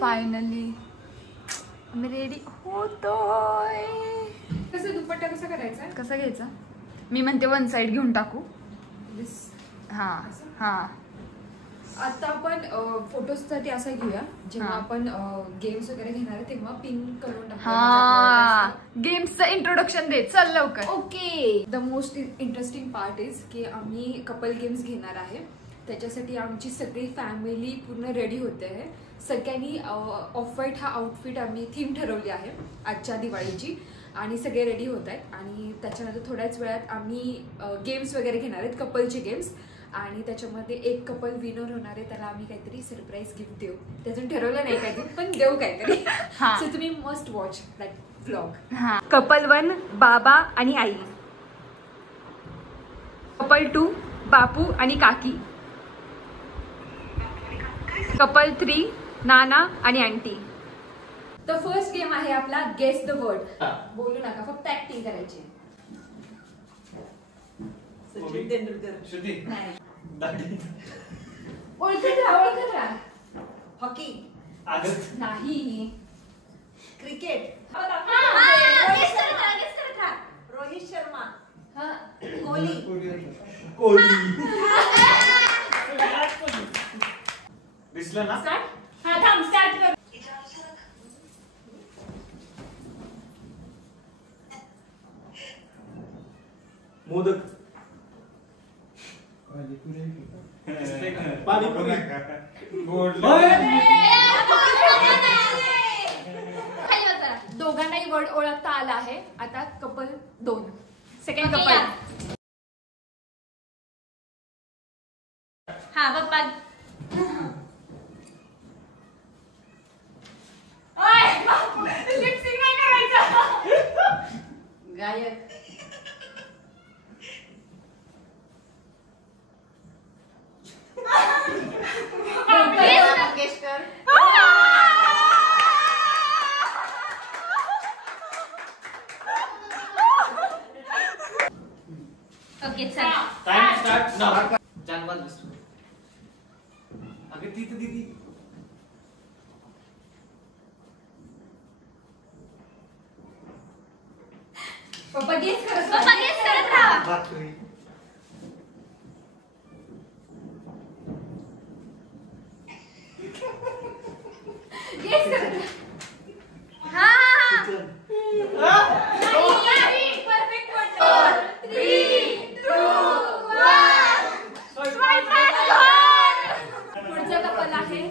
Finally मी ready होतोय. कसं दुपट्टा कसा करायचा, कसा घ्यायचा? मी म्हणते वन साइड घेऊन टाकू. हा हा. आता आपण फोटोसाठी असं घेऊया, जेव्हा आपण गेम्स वगैरे घेणार आहे तेव्हा पिन करून टाकू. हा, गेम्सचं इंट्रोडक्शन दे चल लवकर. Okay. The most interesting part is की आम्ही कपल गेम्स घेणार आहे. त्याच्यासाठी आमची सगळी फॅमिली पूर्ण रेडी होते आहे. सगळ्यांनी ऑफ व्हाईट हा आउटफिट आम्ही थीम ठरवली आहे आजच्या दिवाळीची, आणि सगळे रेडी होत आहेत. आणि त्याच्यानंतर थोड्याच वेळात आम्ही गेम्स वगैरे घेणार आहेत, कपलचे गेम्स. आणि त्याच्यामध्ये एक कपल विनर होणार आहे, त्याला आम्ही काहीतरी सरप्राईज गिफ्ट देऊ. त्यातून ठरवलं नाही काहीतरी, पण देऊ काहीतरी. सो तुम्ही must watch that vlog. Couple 1 बाबा आणि आई. कपल 2 बापू आणि काकी. कपल 3 नाना आणि आंटी. द फर्स्ट गेम आहे आपला गेस द वर्ड. बोलू नका, फक्त ऍक्टिंग करायची. सचिन तेंडुलकर. ओळखत राहा. हॉकी. नाही. क्रिकेट. रोहित शर्मा. कोहली. दिसलं ना? स्टार्ट कर. मोदक. पाणीपुरी. दोघांनाही वर्ड ओळखता आला आहे. आता कपल 2. Second couple. हा पप्पा. लिपसिंग नाही करायचं. गायक. मंगेशकर. ओके चल. Time start now. जानबाद लिस्ट. अगं ती तर दीदी. पप्पा गेस करत राहा. भाकरी. गेस करत. हा परफेक्ट वर्ड. 3 2 1. पुढचा कपल आहे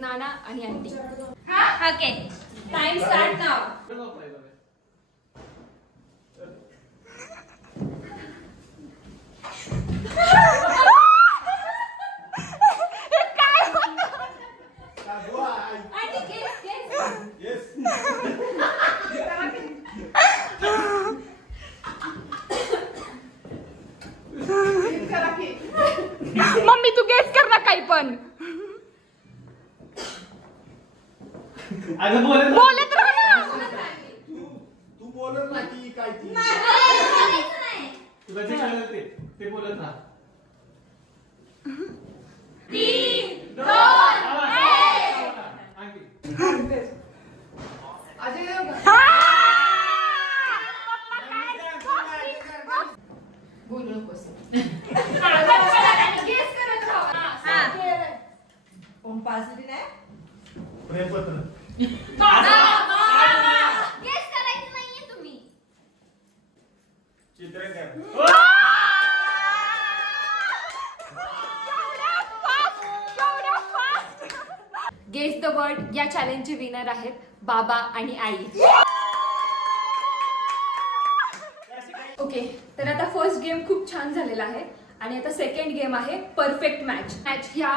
नाना आणि आंटी. ओके टाइम स्टार्ट नाव. मम्मी तू गेस कर ना काही पण. अगं बोलत राहा ना. तू बोलत ना की काय ती. तुला जे कळलं ते बोलत राहा. 3 2 बोलू नकोस. गेस करत राहा. ओम पासरी नाही. प्रेमपत्र. गेस करायचं नाहीये तुम्ही. चित्रकार. गेस द वर्ड या चॅलेंजचे विनर आहेत बाबा आणि आई. ओके, तर आता फर्स्ट गेम खूप छान झालेला आहे आणि आता सेकंड गेम आहे परफेक्ट मॅच. ह्या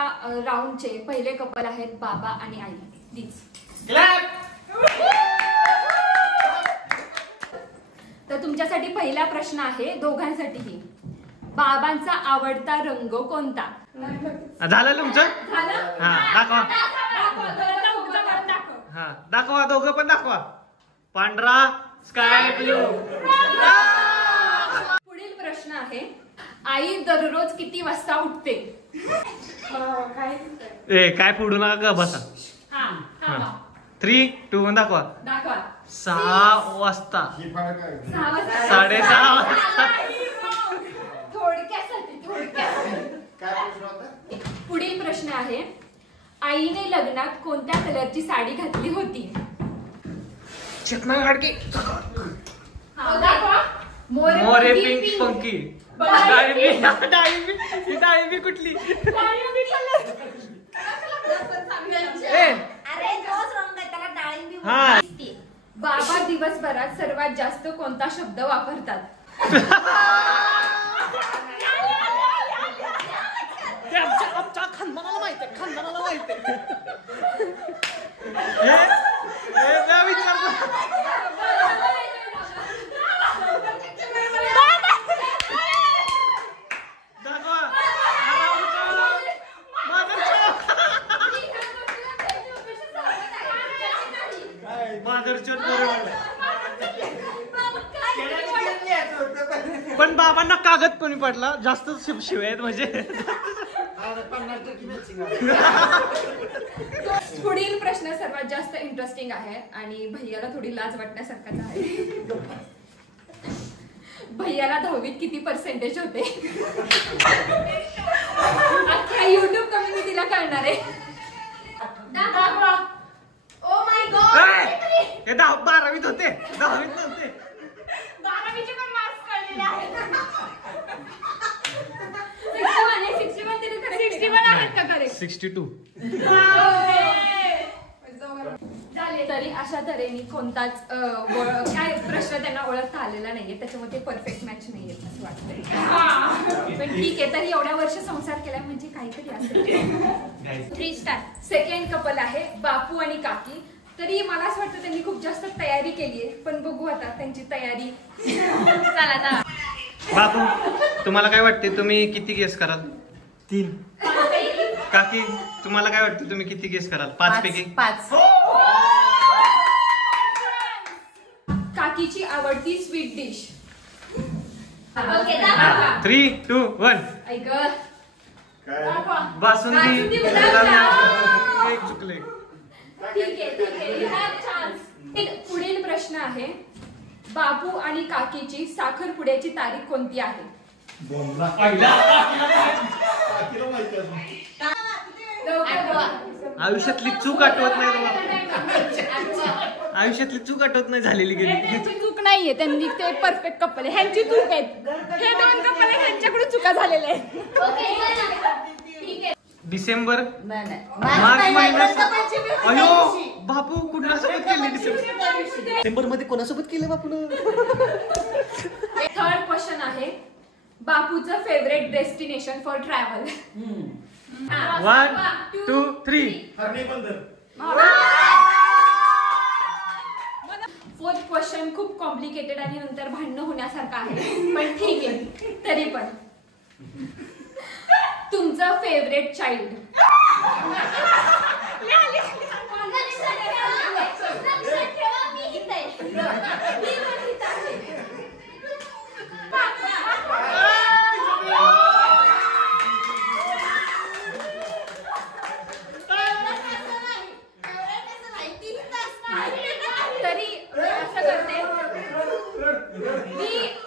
राऊंडचे पहिले कपल आहेत बाबा आणि आई. प्लीज तर तुमच्यासाठी पहिला प्रश्न आहे दोघांसाठीही. बाबांचा आवडता रंग कोणता? झालं तुमचं? झालं. दाखवा. दाखवा, दोघं पण दाखवा. पांढरा स्काय ब्लू. पुढील प्रश्न आहे आई दररोज किती वाजता उठते? काय फोडू नका बसा. 3, 2, 1 दाखवा. दाखवा. 6 वाजता. 6 वाजता. 6:30 वाजता. थोडक्यासाठी. पुढील प्रश्न आहे, आईने लग्नात कोणत्या कलरची साडी घातली होती? चेतना घाडके. दाखवा. मोरे पिंक पंकी. डाळिंबी कुठली? अरे जोच रंग आहे त्याला डाळिंबी हा. म्हणतात. बाबा दिवसभरात सर्वात जास्त कोणता शब्द वापरतात? खानदानाला माहिती पण बाबांना कागद कोणी पडला जास्त शिवाय आहेत म्हणजे. पुढील प्रश्न सर्वात जास्त इंटरेस्टिंग आहे आणि भैयाला थोडी लाज वाटण्यासारखाच आहे. भैयाला 10वीत किती पर्सेंटेज होते? अख्ख्या युट्यूब कम्युनिटीला कळणार आहे. Oh my God. हे 12वीत होते, 10वीत नव्हते. 12वीचे पण मार्क्स कळलेले आहेत. 61 आहेत का करेक्ट? 62. झाले. तरी अशा तऱ्हेने कोणताच काय प्रश्न त्यांना ओळखता आलेला नाहीये, त्याच्यामध्ये परफेक्ट मॅच नाहीये असं वाटतंय. पण ठीक आहे, तरी एवढ्या वर्ष संसार केला म्हणजे काहीतरी असेल. 3 स्टार. सेकंड कपल आहे बापू आणि काकी. तरी मला असं वाटतं त्यांनी खूप जास्त तयारी केली आहे, पण बघू आता त्यांची तयारी. चला. बापू, तुम्हाला काय वाटते, तुम्ही किती गेस कराल? 3. काकी, तुम्हाला काय वाटतं, तुम्ही किती गेस कराल? 5 पैकी? 5. काकीची आवडती स्वीट डिश. ओके. 3, 2, 1. ऐक. बासुंदी. एक चुकले. ठीक आहे. You have chance. पुढील प्रश्न आहे, बापू आणि काकीची साखरपुड्याची तारीख कोणती आहे? आयुष्यातली चूक आठवत नाही. आयुष्यातली चूक आठवत नाही झालेली गेली. त्यांची चूक नाहीये, त्यांनी ते परफेक्ट कपल आहे, ह्यांची चूक आहे. हे 2 कपल आहे, ह्यांच्याकडून चुका झालेल्या आहेत. ठीक आहे. डिसेंबर नाही नाही. मार्च महिन्यात. पंचमी अयो होती. बापू कुणासोबत केले डिसेंबर मध्ये? कोणासोबत केलं बापून? थर्ड क्वेश्चन आहे, बापूचं favourite destination for travel. 1, 2, 3. Fourth question खूप कॉम्प्लिकेटेड आणि नंतर भांडणं होण्यासारखं आहे, पण ठीक आहे. तरी पण तुमचं फेवरेट चाइल्ड. तरी असं करते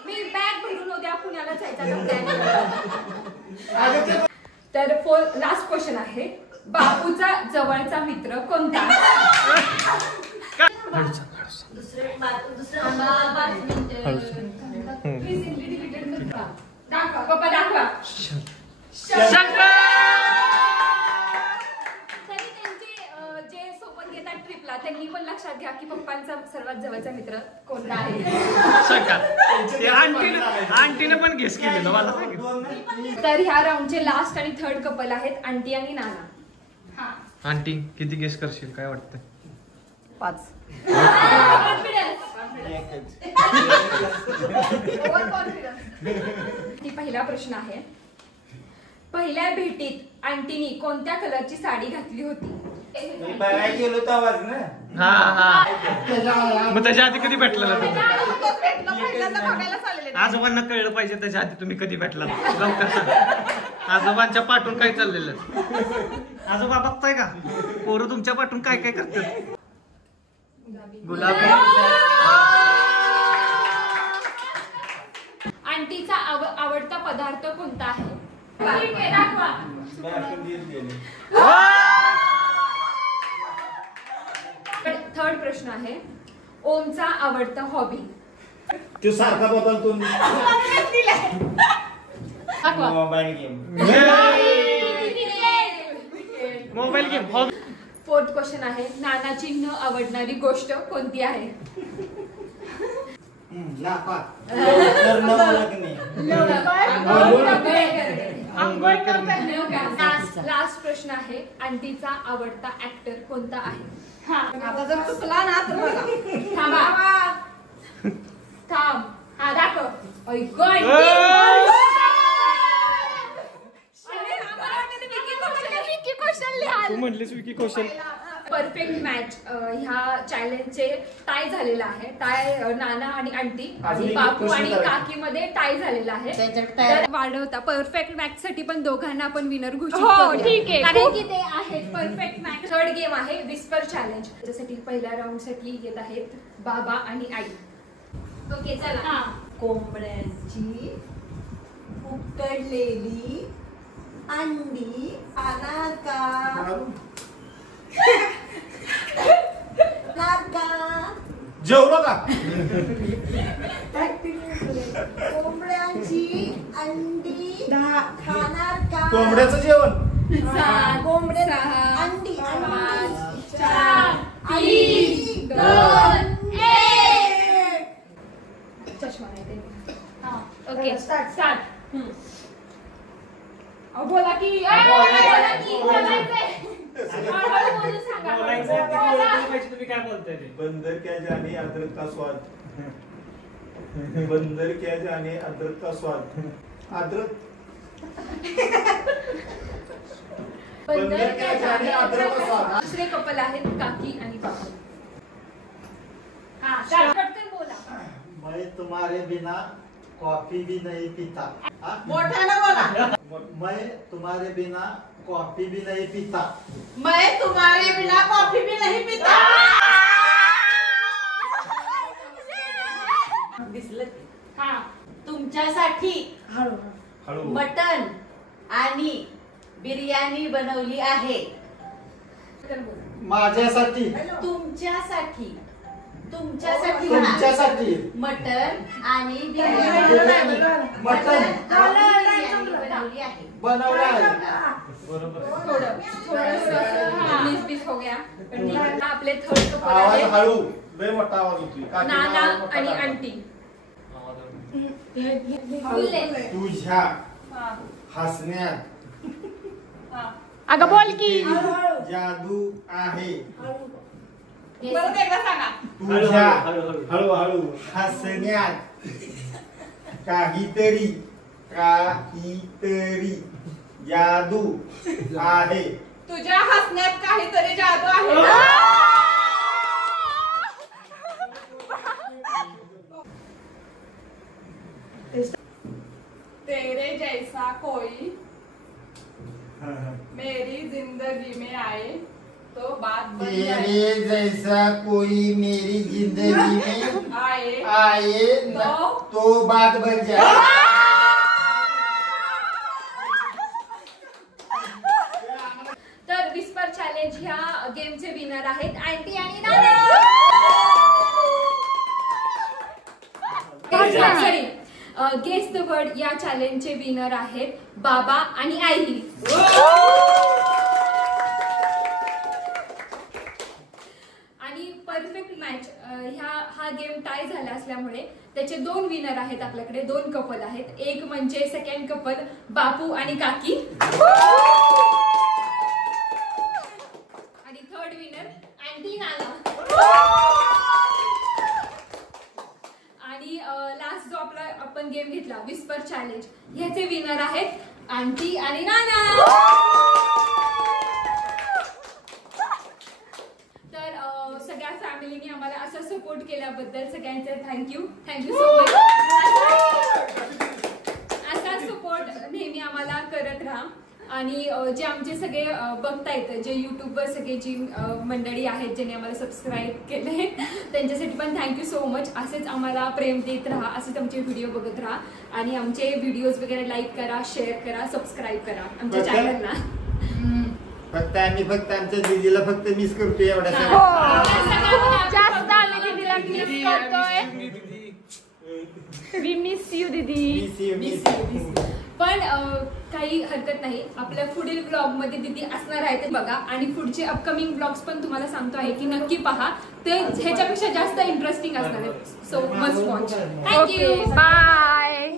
मी बॅग भरून उद्या पुण्याला जायचा प्लॅन. तर लास्ट क्वेश्चन आहे, बापूचा जवळचा मित्र कोणता? दाखवा पप्पा, दाखवा. तरी त्यांचे जे सोबत घेतात ट्रिपला, त्यांनी पण लक्षात घ्या की पप्पांचा सर्वात जवळचा मित्र कोणता आहे. आंटीने पण गेस केलेलं मला सांगितलं. तर ह्या राऊंडचे लास्ट आणि थर्ड कपल आहेत आंटी आणि नाना. आंटी किती गेस करशील, काय वाटतं? 5. पहिला प्रश्न आहे, पहिल्या भेटीत आंटीनी कोणत्या कलरची साडी घातली होती? बघायला गेलो तर आवाज ना. हा हा मग त्याच्या आधी कधी भेटलेला तुम्ही? आजोबांना कळलं पाहिजे त्याच्या आधी तुम्ही कधी भेटला लवकर सांगा. आजोबांच्या पाठून काय चाललेलं? आजोबा बघताय का पोरं तुमच्या पाठून काय काय करतात? गुलाबी. आंटीचा आवडता पदार्थ कोणता आहे? थर्ड प्रश्न आहे, ओमचा आवडता हॉबी? तो सारखा बदलतो. Mobile game. Mobile game. Fourth question आहे, नानाची न आवडणारी गोष्ट कोणती आहे? लास्ट प्रश्न आहे, आंटीचा आवडता ऍक्टर कोणता आहे? आता जर चुकला ना तर बघा. थांब. हा दाखव. तू म्हटलीस विकी कौशल. परफेक्ट मॅच ह्या चॅलेंजचे टाय झालेला आहे. टाय नाना आणि आंटी आणि बापू आणि काकी मध्ये टाय झालेला आहे. तर वाढवता परफेक्ट मॅच साठी पण दोघांना आपण विनर घोषित करूया. ठीक आहे. कारण की ते आहेत परफेक्ट मॅच. थर्ड गेम आहे विस्पर चॅलेंज. त्याच्यासाठी पहिल्या राऊंड साठी येत आहेत बाबा आणि आई. ओके चला. कोंबड्यांची उकडलेली अंडी खाणार का? जेवलो का? कोंबड्यांची अंडी खाणार का? कोंबड्याचं जेवण. कोंबड्या अंडी चष्मा नाही. Okay start. बोला की तुम्ही काय बोलताय? बंदर क्या जाने अदरक का स्वाद. बंदर क्या जाने अदरक का स्वाद. अदरक. बंदर क्या जाने अदरक का स्वाद. दुसरे कपल आहेत काकी आणि बापू. बोला. मैं तुम्हारे बिना कॉफी भी नहीं पीता. मोठ्यानं बोला. मैं तुम्हारे बिना कॉफी भी नहीं पीता. मैं तुम्हारे बिना कॉफी भी नहीं पीता. दिसलं. तुमच्यासाठी मटन आणि बिर्याणी बनवली आहे. माझ्यासाठी. तुमच्यासाठी. तुमच्यासाठी मटन आणि बिर्याणी बनवली आहे. बनवला आहे. हो गया. आपले थर्ड कपल आवाज आहेत हळू. लय मोठा आवाज होतोय. नाना आणि आंटी. तुझ्या हसण्यात अगं बोल की. जादू आहे. परत एकदा सांगा. तुझ्या हळूहळू हसण्यात काहीतरी जादू आहे. तुझ्या हसण्यात काहीतरी जादू आहे. तेरे जैसा कोई मेरी जिंदगी में आए तो बात बन जाए. तेरे जैसा कोई मेरी जिंदगी में आए तो बात बन जाए. तर विस्पर चॅलेंज ह्या गेमचे विनर आहेत आंटी आणि नाना. सॉरी, गेस द वर्ड या चॅलेंजचे विनर आहेत बाबा आणि आई. आणि परफेक्ट मॅच हा गेम टाय झाला असल्यामुळे त्याचे 2 विनर आहेत. आपल्याकडे 2 कपल आहेत. एक म्हणजे सेकंड कपल बापू आणि काकी आणि थर्ड विनर आंटी नाना. आणि लास्ट जो आपण गेम घेतला विस्पर चॅलेंज ह्याचे विनर आहेत आंटी आणि नाना. सगळ्या फॅमिलीने आम्हाला असा सपोर्ट केल्याबद्दल सगळ्यांचे थँक्यू सो मच. असा सपोर्ट नेहमी आम्हाला करत राहा. आणि जे आमचे सगळे बघतायत, जे युट्यूबवर सगळे जी मंडळी आहेत ज्यांनी आम्हाला सबस्क्राईब केले, त्यांच्यासाठी पण थँक्यू सो मच. असेच आम्हाला प्रेम देत राहा, असेच आमचे व्हिडिओ बघत राहा आणि आमचे व्हिडिओज वगैरे लाईक करा, शेअर करा, सबस्क्राईब करा आमच्या चॅनलला. फक्त आमच्या दीदीला फक्त मिस करतोय एवढा. जास्त आम्ही दीदीला मिस करतोय. वी मिस यू दीदी. पण काही हरकत नाही, आपल्या पुढील ब्लॉग मध्ये दीदी असणार आहे ते बघा. आणि पुढचे अपकमिंग ब्लॉग्स पण तुम्हाला सांगतो आहे की नक्की पहा, ते ह्याच्यापेक्षा जास्त इंटरेस्टिंग असणार आहे. So must watch. Thank you. Bye.